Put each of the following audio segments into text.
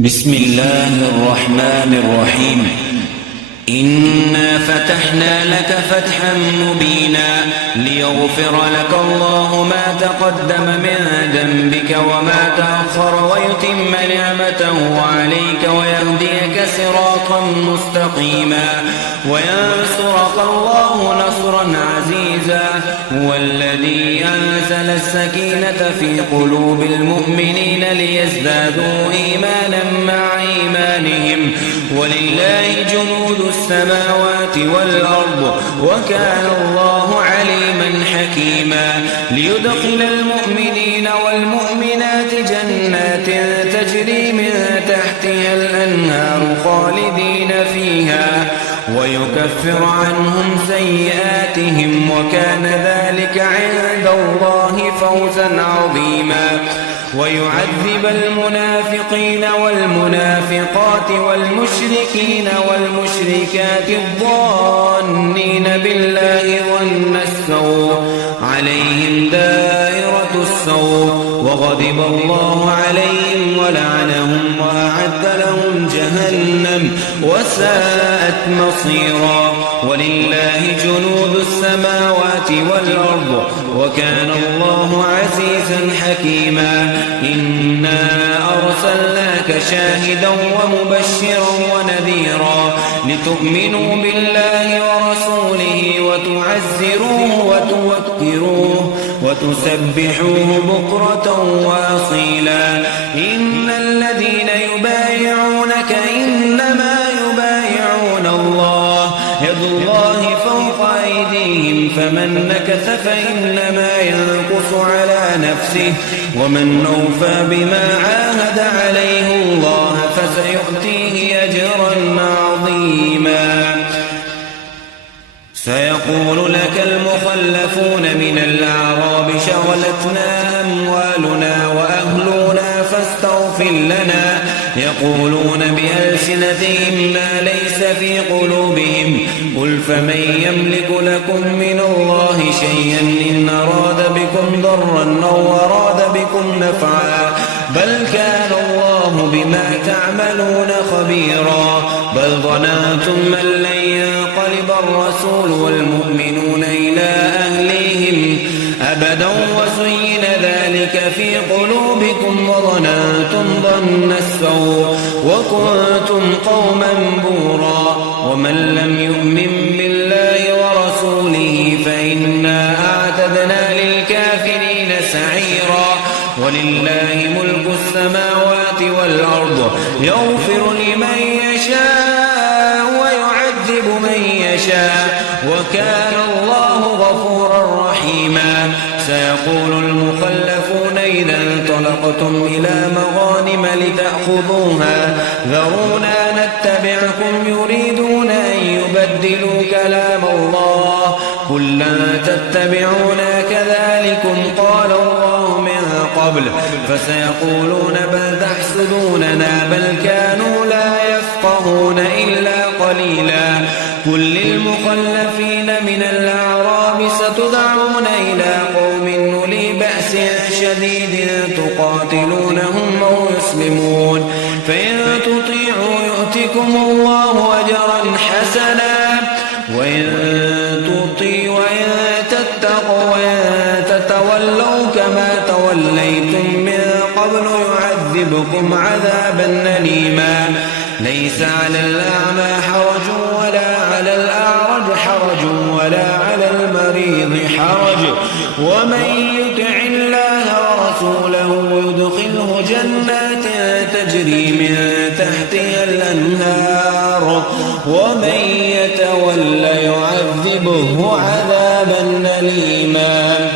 بسم الله الرحمن الرحيم. إنا فتحنا لك فتحا مبينا ليغفر لك الله ما تقدم من ذنبك وما تأخر ويتم نعمته عليك ويهديك صراطا مستقيما وينصرك الله نصرا عزيزا. هو الذي أنزل السكينة في قلوب المؤمنين ليزدادوا إيمانا مع إيمانهم ولله جنود السماوات والأرض وكان الله عليما حكيما. ليدخل المؤمنين والمؤمنات جنات تجري من تحتها الأنهار خالدين فيها ويكفر عنهم سيئاتهم وكان ذلك عند الله فوزا عظيما. ويعذب المنافقين والمنافقات والمشركين والمشركات الظانين بالله ظن السوء عليهم دائرة السوء وغضب الله عليهم ولعنهم وأعد لهم جهنم وساءت مصيرا. ولله جنود السماوات والأرض وكان الله عزيزا حكيما. إنا أرسلناك شاهدا ومبشرا ونذيرا لتؤمنوا بالله ورسوله وتعزروه وتوكروه وتسبحوه بكرة وأصيلا. إن الذين يبايعونك إنما يبايعون الله يد الله فوق أيديهم فمن نكث فإنما ينكث على نفسه ومن أوفى بما عاهد عليه الله فسيؤتيه أجرا عظيما. سيقول لك المخلفون من الأعراب شغلتنا أموالنا وأهلنا فاستغفر لنا يقولون بألسنتهم ما ليس في قلوبهم قل فمن يملك لكم من الله شيئا إن أراد بكم ضرا أو أراد بكم نفعا بل كان الله بما تعملون خبيرا. بل ظننتم أن لن ينقلب الرسول والمؤمنون إلى أهليهم أبدا وزين ذلك في قلوبكم وظننتم ظن السوء وكنتم قوما بورا. ومن لم يؤمن بالله ورسوله فإنا أعتدنا للكافرين سعيرا. ولله ملك السماوات والأرض يغفر لمن يشاء ويعذب من يشاء وكان الله غفورا رحيما. سيقول المخلفون إذا انطلقتم إلى مغانم لتأخذوها ذرونا نتبعكم يريدون أن يبدلوا كلام الله قل لن تتبعونا كذلكم قال الله من قبل فسيقولون بل تحسدوننا بل كانوا لا يفقهون إلا قليلا. قل للمخلفين من الأعراب ستدعون إلى قوم أولي بأس شديد تقاتلونهم أو يسلمون فإن تطيعوا يؤتكم الله أجرا حسنا وإن تتقوا وإن تتولوا كما توليتم من قبل يعذبكم عذابا أليما. ليس على الأعمى حرج ولا على الأعرج حرج ولا على المريض حرج ومن يطع الله ورسوله يدخله جنات تجري من تحتها الأنهار ومن يتول يعذبه عذابا أليما.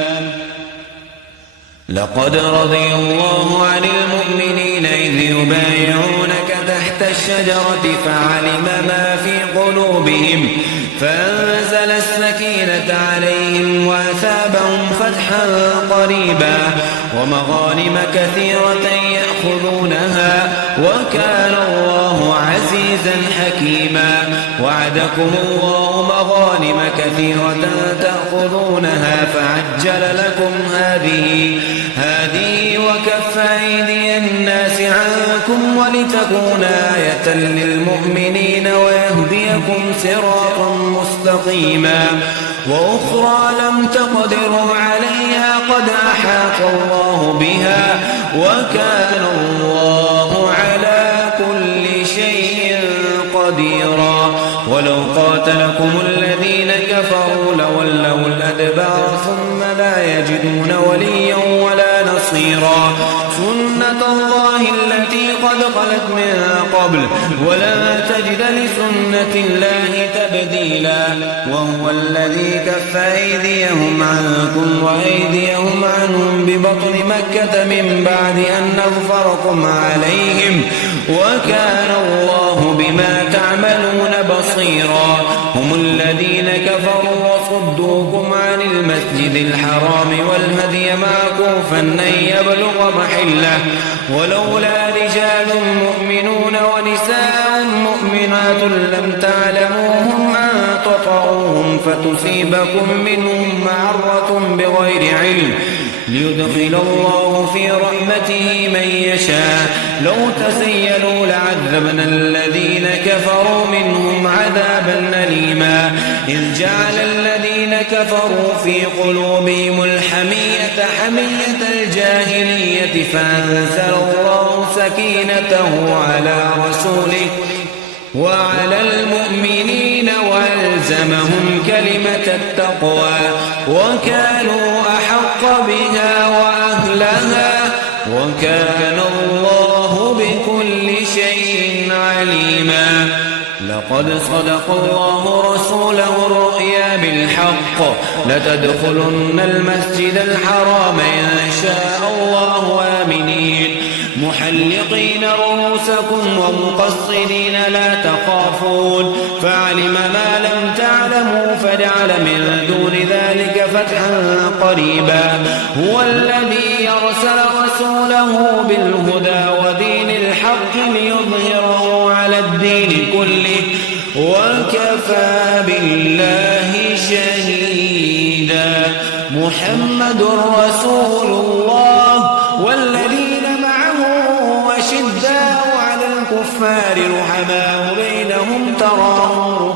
لقد رضي الله عن المؤمنين إذ يبايعونك تحت الشجرة فعلم ما في قلوبهم فأنزل السكينة عليهم وأثابهم فتحا قريبا ومغانم كثيرة يأخذونها وكان الله عزيزا حكيما وعدكم الله مغانم كثيرة تأخذونها فعجل لكم هذه وكف أيدي الناس عنكم ولتكون آية للمؤمنين ويهديكم صراطا مستقيما وأخرى لم تقدروا عليها قد أحاط الله بها وكان الله على كل شيء قديرا ولو قاتلكم الذين كفروا لولوا الأدبار ثم لا يجدون وليا ولا نصيرا سنة الله التي قد خلت من قبل ولن تجد لسنة الله تبديلا وهو الذي كف أيديهم عنكم وأيديهم عنهم ببطن مكة من بعد أن أظفركم عليهم وكان الله بما تعملون بصيرا هم الذين كفروا وصدوكم عن المسجد الحرام والهدي معكوفا أن يبلغ محله ولولا رجال مؤمنون ونساء مؤمنات لم تعلموهم أن تطعوهم فتصيبكم منهم معرة بغير علم ليدخل الله في رحمته من يشاء لو تزيلوا لعذبنا الذين كفروا منهم عذابا أليما إذ جعل الذين كفروا في قلوبهم الحمية حمية الجاهلية فأنزل الله سكينته على رسوله وعلى المؤمنين وألزمهم كلمة التقوى وكانوا أحق بها وأهلها وكان الله بكل شيء عليما لقد صدق الله رسوله الرؤيا بالحق لتدخلن المسجد الحرام إن شاء الله آمنين محلقين رؤوسكم ومقصرين لا تخافون فعلم ما لم تعلموا فجعل من دون ذلك فتحا قريبا هو الذي يرسل رسوله بالهدى ودين الحق ليظهره على الدين كله وكفى بالله شهيدا محمد رسول الله والذين أشداء على الكفار رحماء بينهم تراهم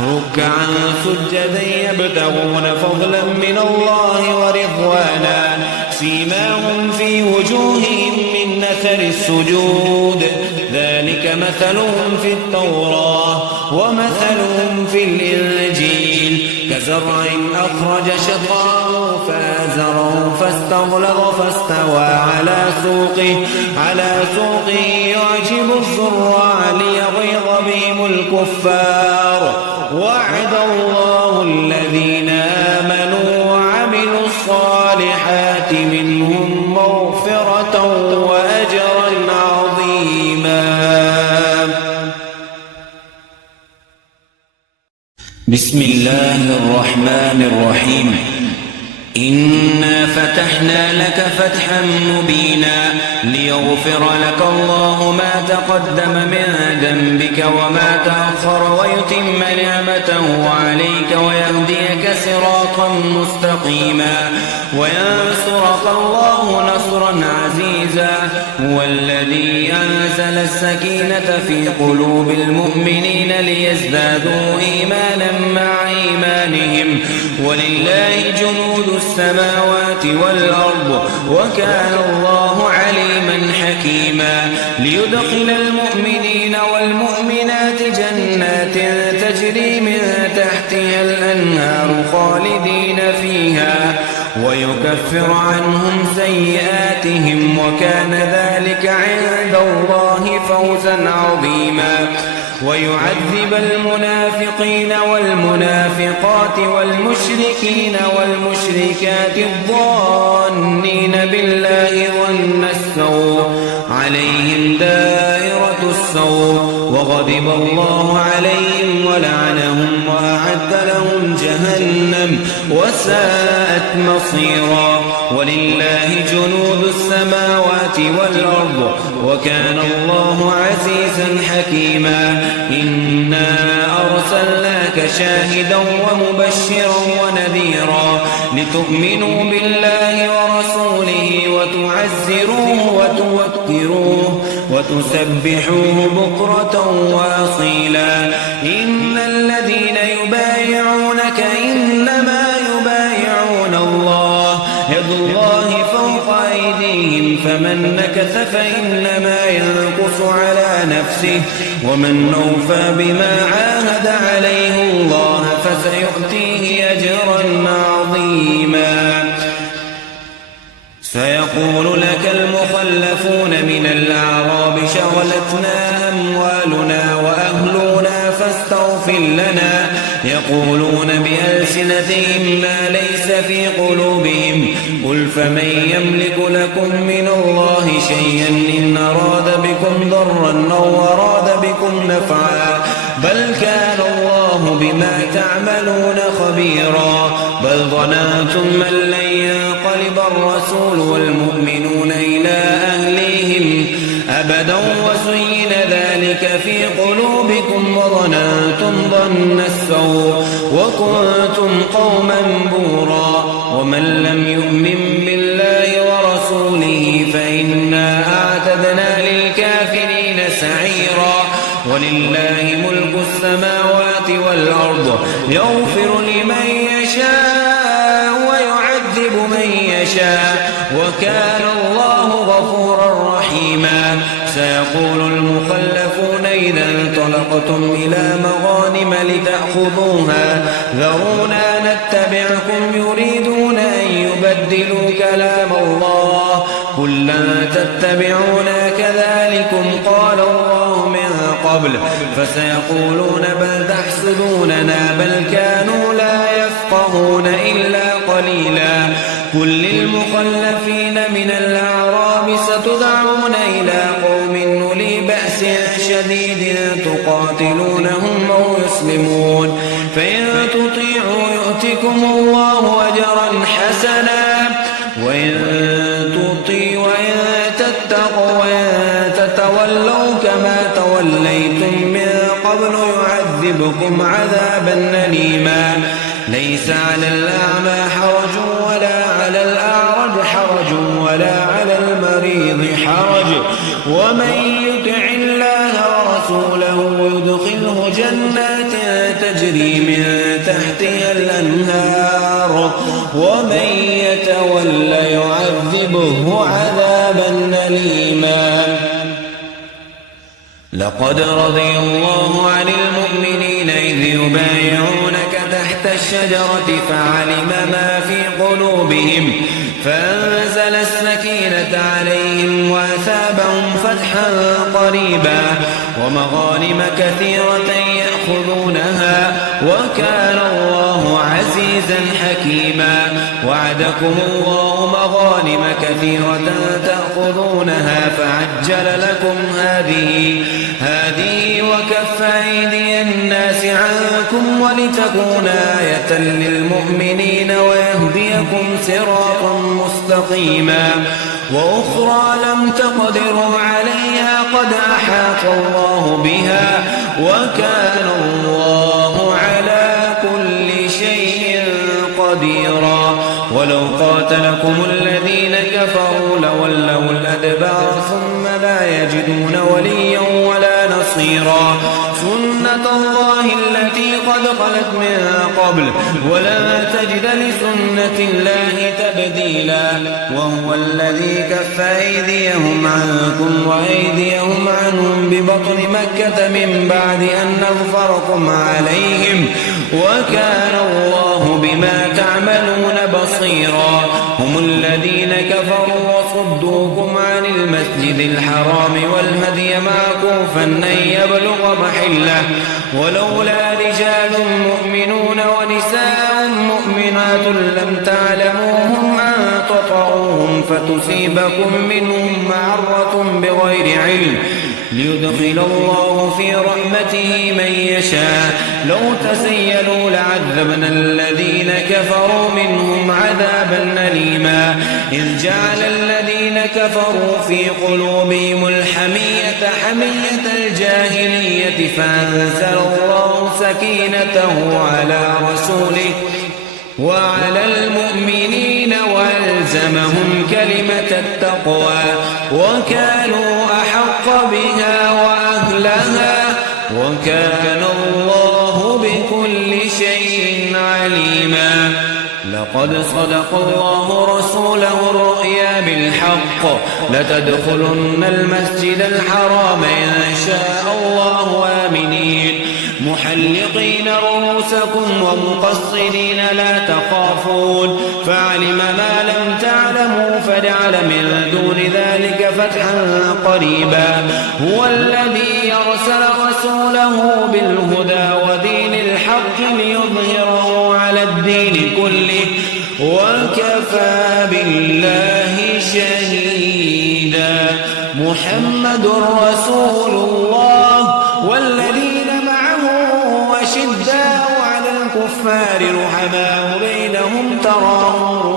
ركعا سجدا يبتغون فضلا من الله ورضوانا سيماهم في وجوههم من أثر السجود ذلك مثلهم في التوراة ومثلهم في الإنجيل كزرع أخرج شطأه فآزره فاستغلظ فاستوى على سوقه يعجب الزراع ليغيظ بهم الكفار وعد الله الذين آمنوا وعملوا الصالحات منهم مغفرة وأجرا عظيما بسم الله الرحمن الرحيم إنا فتحنا لك فتحا مبينا ليغفر لك الله ما تقدم من ذنبك وما تأخر ويتم نعمته عليك ويهديك صراطا مستقيما وينصرك الله نصرا عزيزا هو الذي أنزل السكينة في قلوب المؤمنين ليزدادوا إيمانا مع إيمانهم ولله جنود السماوات والأرض وكان الله عليما حكيما ليدخل المؤمنين والمؤمنات جنات تجري من تحتها الأنهار خالدين فيها ويكفر عنهم سيئاتهم وكان ذلك عند الله فوزا عظيما ويعذب المنافقين والمنافقات والمشركين والمشركات الظانين بالله ظن السوء عليهم دائرة السوء وغضب الله عليهم ولعنهم وأعد وأعدت لهم جهنم وساءت مصيرا. ولله جنود السماوات والأرض وكان الله عزيزا حكيما. إنا أرسلناك شاهدا ومبشرا ونذيرا لتؤمنوا بالله ورسوله وتعزروه وتوكروه وتسبحوه بكرة وأصيلا. إن الذين يبايعونك إنما يبايعون الله يد الله فوق أيديهم فمن نكث فإنما ينكث على نفسه ومن أوفى بما عاهد عليه الله فسيؤتيه أجرا عظيما. سيقول لك المخلفون من الأعراب شغلتنا أموالنا وأهلنا فاستغفر لنا يقولون بألسنتهم ما ليس في قلوبهم قل فمن يملك لكم من الله شيئا إن أراد بكم ضرا أو أراد بكم نفعا بل كان الله بما تعملون خبيرا. بل ظننتم أن لن ينقلب الرسول والمؤمنون إلى أهليهم أبدا وزين ذلك في قلوبكم وظننتم ظن السوء وكنتم قوما بورا. ومن لم يؤمن بالله ورسوله فإنا أعتدنا للكافرين سعيرا. ولله ملك السماوات والأرض يغفر لمن يشاء ويعذب من يشاء وكان الله غفورا رحيما. سيقول المخلفون إذا انطلقتم إلى مغانم لتأخذوها ذرونا نتبعكم يريدون أن يبدلوا كلام الله قل لن تتبعونا كذلكم قال الله من قبل فسيقولون بل تحسدوننا بل كانوا لا يفقهون إلا قليلا. قل للمخلفين من الأعراب ستدعون إلى قوم أولي بأس شديد تقاتلونهم أو يسلمون فإن تطيعوا يؤتكم الله أجرا حسنا وإن تتقوا وإن تتولوا كما توليتم من قبل يعذبكم عذابا أليما. ليس على الأعمى حرج ولا على الأعرج حرج ولا على المريض حرج ومن يطع الله ورسوله يدخله جنات تجري من تحتها الأنهار ومن يتول يعذبه عذابا أليما. لقد رضي الله عن المؤمنين إذ يبايعونك تحت الشجرة فعلم ما في قلوبهم فأنزل السكينة عليهم وأثابهم فتحا قريبا ومغانم كثيرة يأخذونها وكان الله عزيزا حكيما. وعدكم الله مغانم كثيرة تأخذونها فعجل لكم هذه وكف أيدي الناس عنكم ولتكون آية للمؤمنين ويهديكم صراطا مستقيما. وأخرى لم تقدروا عليها قد أحاط الله بها وكان الله على كل شيء قديرا. ولو قاتلكم الذين كفروا لولوا الأدبار ثم لا يجدون وليا ولا نصيرا. سنة الله التي قد خلت من قبل ولن تجد لسنة الله تبديلا. وهو الذي كف أيديهم عنكم وأيديهم عنهم ببطن مكة من بعد أن أظفركم عليهم وكان الله بما تعملون بصيرا. هم الذين كفروا وصدوكم عن المسجد الحرام والهدي معكوفا أن يبلغ محله ولولا رجال مؤمنون ونساء مؤمنات لم تعلموهم أن تطعوهم فتصيبكم منهم معرة بغير علم ليدخل الله في رحمته من يشاء لو تزيلوا لعذبنا الذين كفروا منهم عذابا أليما إذ جعل الذين كفروا في قلوبهم الحمية حمية الجاهلية فأنزل الله سكينته على رسوله وعلى المؤمنين وألزمهم كلمة التقوى وكانوا أحق بها وأهلها وكان الله بكل شيء عليما لقد صدق الله رسوله الرؤيا بالحق لتدخلن المسجد الحرام إن شاء الله آمنين محلقين رؤوسكم ومقصرين لا تخافون فعلم ما لم تعلموا فجعل من دون ذلك فتحا قريبا هو الذي يرسل رسوله بالهدى ودين الحق ليظهره على الدين كله وكفى بالله شهيدا محمد رسول الله والذين أشداء على الكفار رحماء بينهم تراهم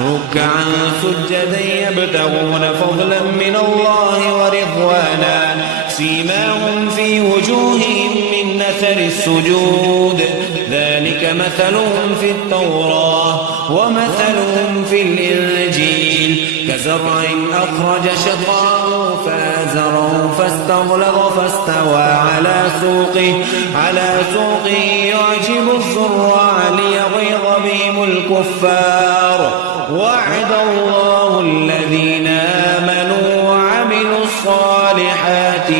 ركعا سجدا يبتغون فضلا من الله ورضوانا سيماهم في وجوههم من أثر السجود ذلك مثلهم في التوراة ومثلهم في الإنجيل كزرع أخرج شطأه فآزره فاستغلظ فاستوى على سوقه يعجب الزراع ليغيظ بهم الكفار وعد الله الذين آمنوا وعملوا الصالحات